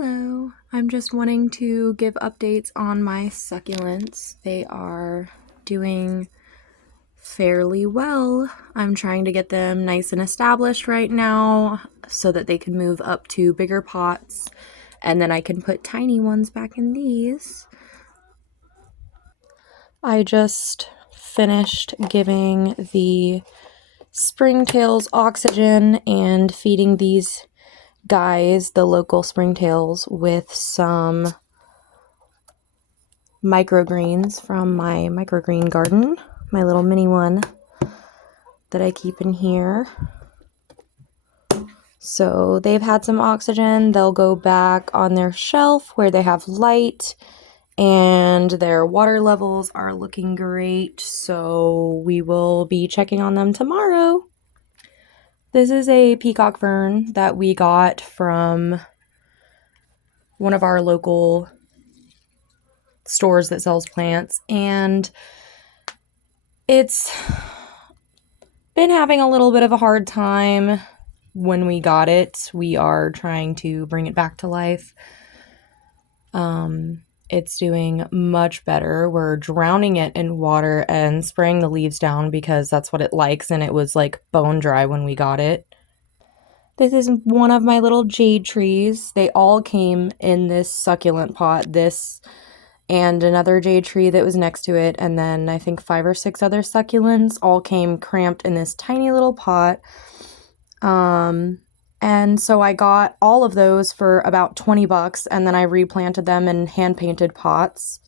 Hello, I'm just wanting to give updates on my succulents. They are doing fairly well. I'm trying to get them nice and established right now so that they can move up to bigger pots, and then I can put tiny ones back in these. I just finished giving the springtails oxygen and feeding these guys, the local springtails, with some microgreens from my microgreen garden, my little mini one that I keep in here. So they've had some oxygen. They'll go back on their shelf where they have light, and their water levels are looking great. So we will be checking on them tomorrow. This is a peacock fern that we got from one of our local stores that sells plants, and it's been having a little bit of a hard time. When we got it, we are trying to bring it back to life. It's doing much better. We're drowning it in water and spraying the leaves down because that's what it likes, and it was like bone dry when we got it. This is one of my little jade trees. They all came in this succulent pot, this and another jade tree that was next to it, and then I think 5 or 6 other succulents all came cramped in this tiny little pot. And so I got all of those for about $20, and then I replanted them in hand-painted pots,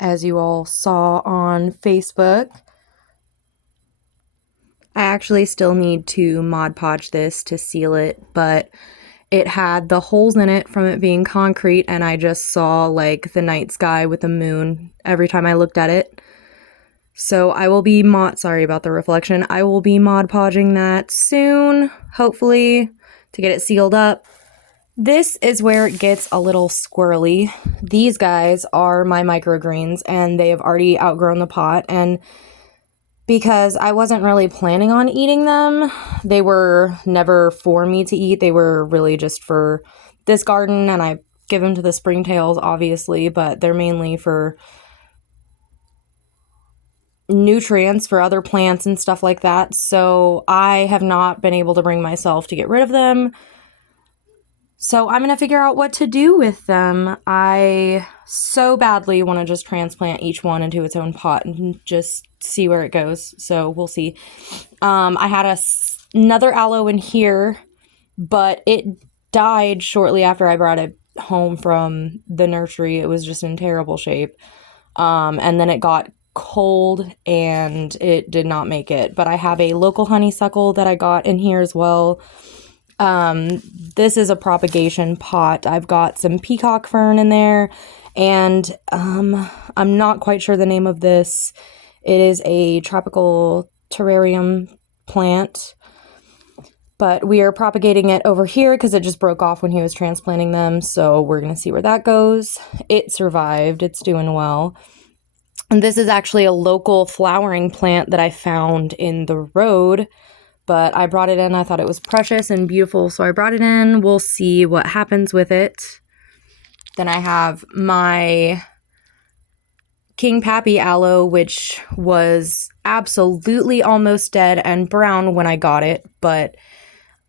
as you all saw on Facebook. I actually still need to Mod Podge this to seal it, but it had the holes in it from it being concrete, and I just saw like the night sky with the moon every time I looked at it. So I will be sorry about the reflection. I will be Mod Podging that soon, hopefully, to get it sealed up. This is where it gets a little squirrely. These guys are my microgreens, and they have already outgrown the pot, and because I wasn't really planning on eating them, they were never for me to eat. They were really just for this garden, and I give them to the springtails, obviously, but they're mainly for nutrients for other plants and stuff like that. So I have not been able to bring myself to get rid of them. So I'm going to figure out what to do with them. I so badly want to just transplant each one into its own pot and just see where it goes. So we'll see. I had another aloe in here, but it died shortly after I brought it home from the nursery. It was just in terrible shape. And then it got cold and it did not make it. But I have a local honeysuckle that I got in here as well. This is a propagation pot. I've got some peacock fern in there, and I'm not quite sure the name of this. It is a tropical terrarium plant, but we are propagating it over here because it just broke off when he was transplanting them, so we're going to see where that goes. It survived. It's doing well. And this is actually a local flowering plant that I found in the road, but I brought it in. I thought it was precious and beautiful, so I brought it in. We'll see what happens with it. Then I have my King Pappy aloe, which was absolutely almost dead and brown when I got it, but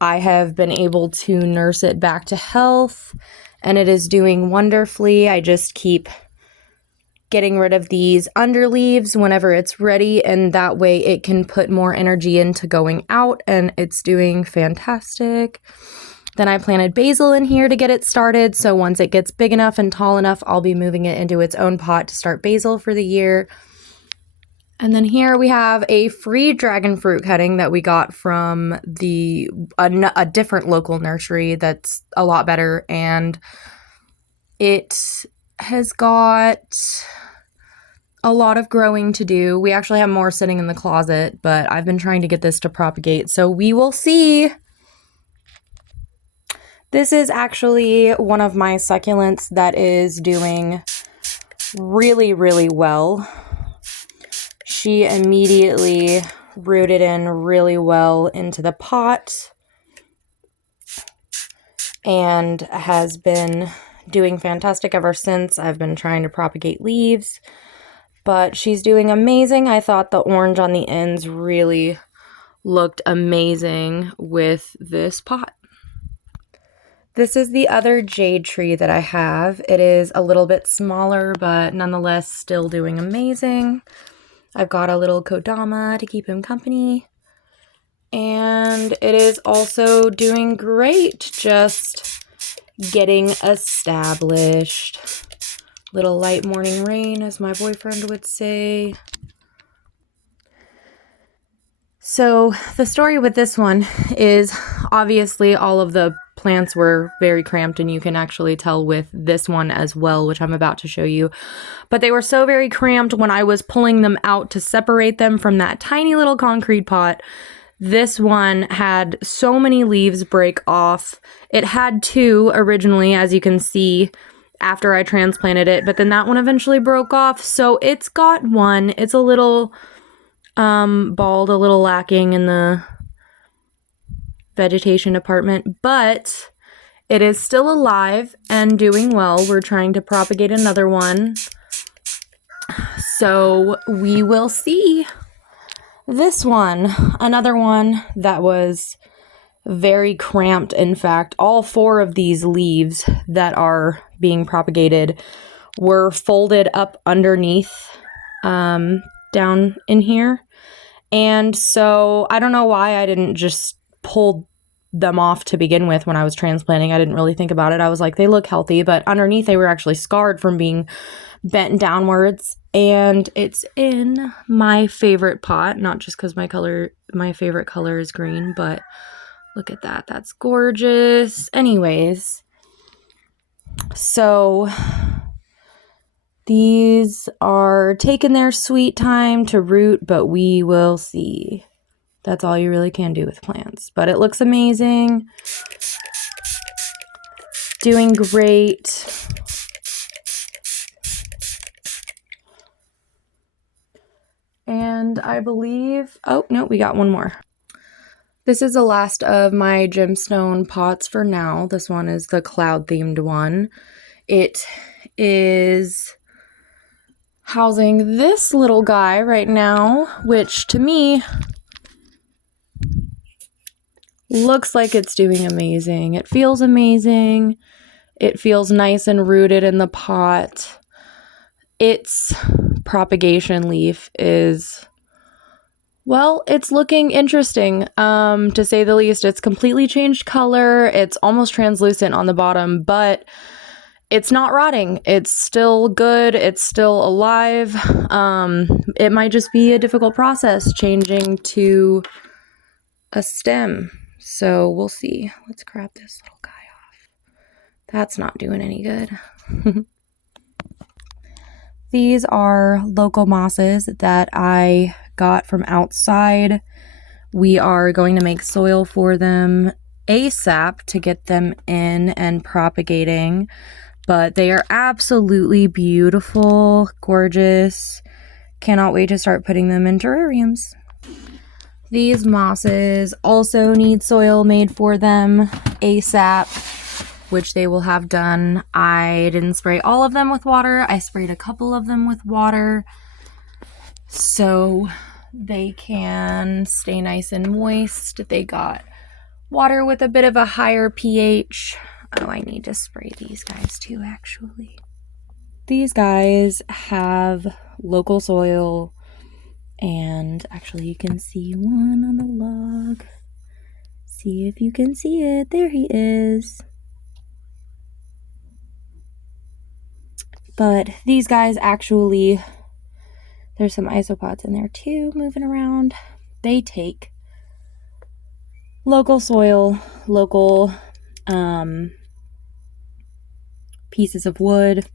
I have been able to nurse it back to health, and it is doing wonderfully. I just keep getting rid of these underleaves whenever it's ready, and that way it can put more energy into going out, and it's doing fantastic. Then I planted basil in here to get it started, so once it gets big enough and tall enough, I'll be moving it into its own pot to start basil for the year. And then here we have a free dragon fruit cutting that we got from a different local nursery that's a lot better, and it has got a lot of growing to do. We actually have more sitting in the closet, but I've been trying to get this to propagate, so we will see. This is actually one of my succulents that is doing really, really well. She immediately rooted in really well into the pot. and has been doing fantastic ever since. I've been trying to propagate leaves, but she's doing amazing. I thought the orange on the ends really looked amazing with this pot. This is the other jade tree that I have. It is a little bit smaller, but nonetheless still doing amazing. I've got a little kodama to keep him company. And it is also doing great, just getting established. Little light morning rain, as my boyfriend would say. So the story with this one is obviously all of the plants were very cramped, and you can actually tell with this one as well, which I'm about to show you. But they were so very cramped when I was pulling them out to separate them from that tiny little concrete pot. This one had so many leaves break off. It had two originally, as you can see, after I transplanted it, but then that one eventually broke off. So it's got one. It's a little bald, a little lacking in the vegetation department, but it is still alive and doing well. We're trying to propagate another one, so we will see. This one, another one that was very cramped. In fact, all four of these leaves that are being propagated were folded up underneath down in here. And so I don't know why I didn't just pull them off to begin with when I was transplanting. I didn't really think about it. I was like, they look healthy, but underneath they were actually scarred from being bent downwards. And it's in my favorite pot, not just because my favorite color is green, but look at that. That's gorgeous. Anyways, so these are taking their sweet time to root, but we will see. That's all you really can do with plants. But it looks amazing. Doing great. And I believe, oh, no, we got one more. This is the last of my gemstone pots for now. This one is the cloud-themed one. It is housing this little guy right now, which to me looks like it's doing amazing. It feels amazing. It feels nice and rooted in the pot. Its propagation leaf is, well, it's looking interesting, to say the least. It's completely changed color. It's almost translucent on the bottom, but it's not rotting. It's still good. It's still alive. It might just be a difficult process changing to a stem. So we'll see. Let's grab this little guy off. That's not doing any good. These are local mosses that I got from outside. We are going to make soil for them ASAP to get them in and propagating. But they are absolutely beautiful, gorgeous. Cannot wait to start putting them in terrariums. These mosses also need soil made for them ASAP, which they will have done. I didn't spray all of them with water. I sprayed a couple of them with water so they can stay nice and moist. They got water with a bit of a higher pH. Oh, I need to spray these guys too, actually. These guys have local soil, and actually you can see one on the log. See if you can see it. There he is. But these guys actually, there's some isopods in there too moving around. They take local soil, local pieces of wood,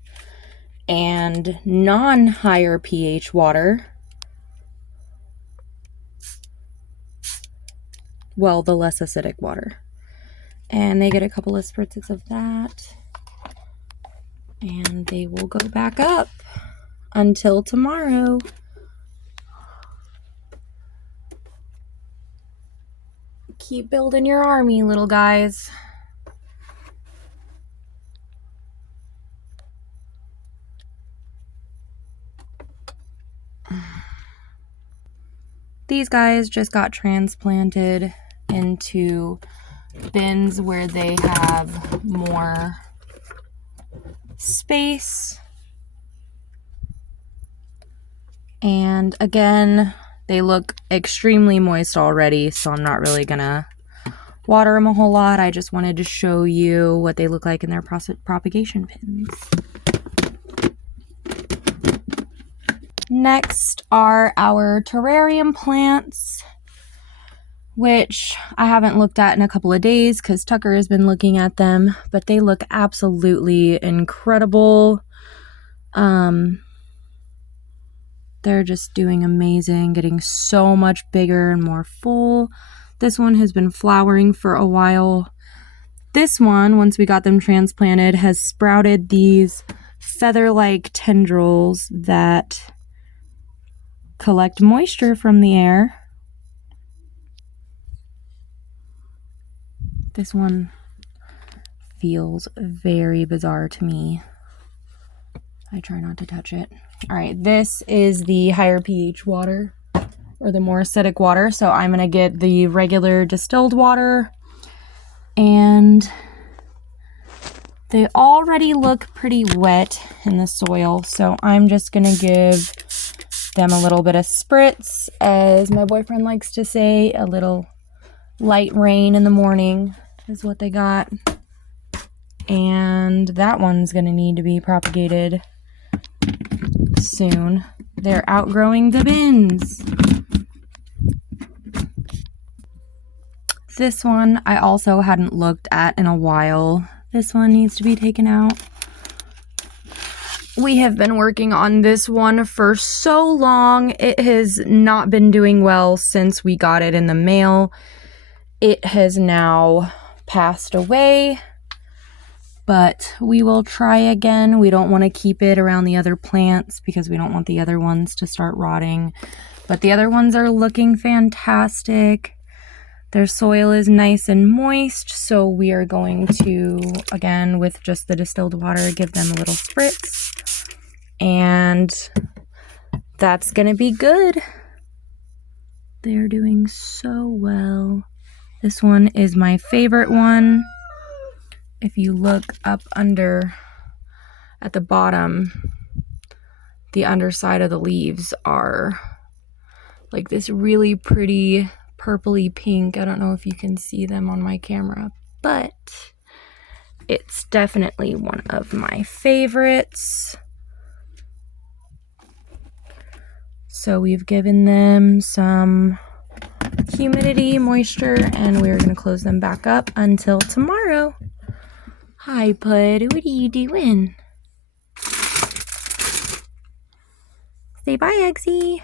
and non-higher pH water. Well, the less acidic water. And they get a couple of spritzes of that. And they will go back up until tomorrow. Keep building your army, little guys. These guys just got transplanted into bins where they have more space. And again, they look extremely moist already, so I'm not really gonna water them a whole lot. I just wanted to show you what they look like in their propagation pins. Next are our terrarium plants, which I haven't looked at in a couple of days because Tucker has been looking at them, but they look absolutely incredible. They're just doing amazing, getting so much bigger and more full. This one has been flowering for a while. This one, once we got them transplanted, has sprouted these feather-like tendrils that collect moisture from the air. This one feels very bizarre to me. I try not to touch it. All right, this is the higher pH water, or the more acidic water. So I'm gonna get the regular distilled water, and they already look pretty wet in the soil. So I'm just gonna give them a little bit of spritz, as my boyfriend likes to say, a little light rain in the morning is what they got. And that one's gonna need to be propagated soon. They're outgrowing the bins. This one I also hadn't looked at in a while. This one needs to be taken out. We have been working on this one for so long. It has not been doing well since we got it in the mail. It has now passed away, but we will try again. We don't want to keep it around the other plants because we don't want the other ones to start rotting. But the other ones are looking fantastic. Their soil is nice and moist, so we are going to, again, with just the distilled water, give them a little spritz. And that's gonna be good. They're doing so well. This one is my favorite one. If you look up under at the bottom, the underside of the leaves are like this really pretty purpley pink. I don't know if you can see them on my camera, but it's definitely one of my favorites. So we've given them some humidity, moisture, and we're going to close them back up until tomorrow. Hi, Bud. What are you doing? Say bye, Eggsy.